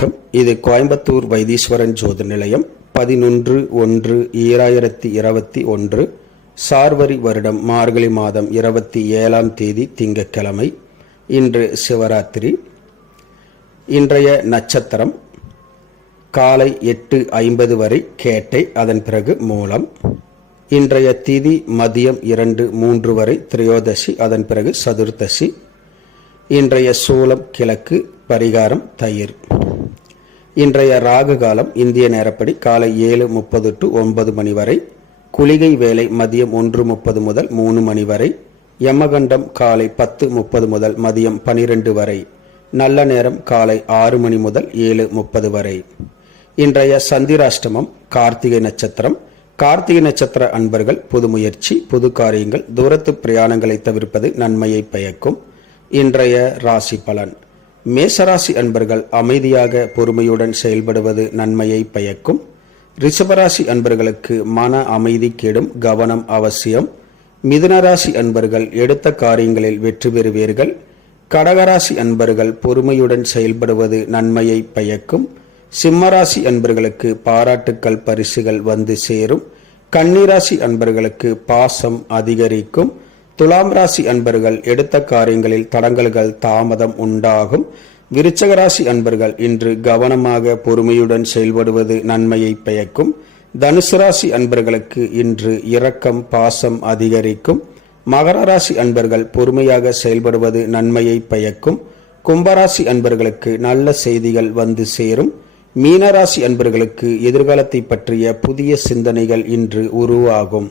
வணக்கம். இது கோயம்புத்தூர் வைத்தீஸ்வரன் ஜோதி நிலையம் பதினொன்று ஒன்று ஈராயிரத்தி இருபத்தி ஒன்று சார்வரி வருடம் மார்கழி மாதம் இருபத்தி ஏழாம் தேதி திங்கட்கிழமை இன்று சிவராத்திரி. இன்றைய நட்சத்திரம் காலை எட்டு ஐம்பது வரை கேட்டை அதன் பிறகு மூலம். இன்றைய திதி மதியம் இரண்டு மூன்று வரை திரையோதசி அதன் பிறகு சதுர்த்தசி. இன்றைய சூலம் கிழக்கு பரிகாரம் தயிர். இன்றைய ராகு காலம் இந்திய நேரப்படி காலை ஏழு முப்பது டு ஒன்பது மணி வரை குளிகை வேலை மதியம் ஒன்று முப்பது முதல் மூணு மணி வரை யமகண்டம் காலை பத்து முப்பது முதல் மதியம் பனிரெண்டு வரை நல்ல நேரம் காலை ஆறு மணி முதல் ஏழு முப்பது வரை. இன்றைய சந்திராஷ்டமம் கார்த்திகை நட்சத்திரம். கார்த்திகை நட்சத்திர அன்பர்கள் புது முயற்சி புது காரியங்கள் தூரத்து பிரயாணங்களை தவிர்ப்பது நன்மையை பயக்கும். இன்றைய ராசி பலன். மேசராசி அன்பர்கள் அமைதியாக பொறுமையுடன் செயல்படுவது நன்மையை பயக்கும். ரிஷபராசி அன்பர்களுக்கு மன அமைதி கெடும் கவனம் அவசியம். மிதுனராசி அன்பர்கள் எடுத்த காரியங்களில் வெற்றி பெறுவீர்கள். கடகராசி அன்பர்கள் பொறுமையுடன் செயல்படுவது நன்மையை பயக்கும். சிம்மராசி அன்பர்களுக்கு பாராட்டுக்கள் பரிசுகள் வந்து சேரும். கன்னிராசி அன்பர்களுக்கு பாசம் அதிகரிக்கும். துலாம் ராசி அன்பர்கள் எடுத்த காரியங்களில் தடங்கல்கள் தாமதம் உண்டாகும். விருச்சக ராசி அன்பர்கள் இன்று கவனமாக பொறுமையுடன் செயல்படுவது நன்மையை பயக்கும். தனுசு ராசி அன்பர்களுக்கு இன்று இரக்கம் பாசம் அதிகரிக்கும். மகர ராசி அன்பர்கள் பொறுமையாக செயல்படுவது நன்மையை பயக்கும். கும்பராசி அன்பர்களுக்கு நல்ல செய்திகள் வந்து சேரும். மீனராசி அன்பர்களுக்கு எதிர்காலத்தை பற்றிய புதிய சிந்தனைகள் இன்று உருவாகும்.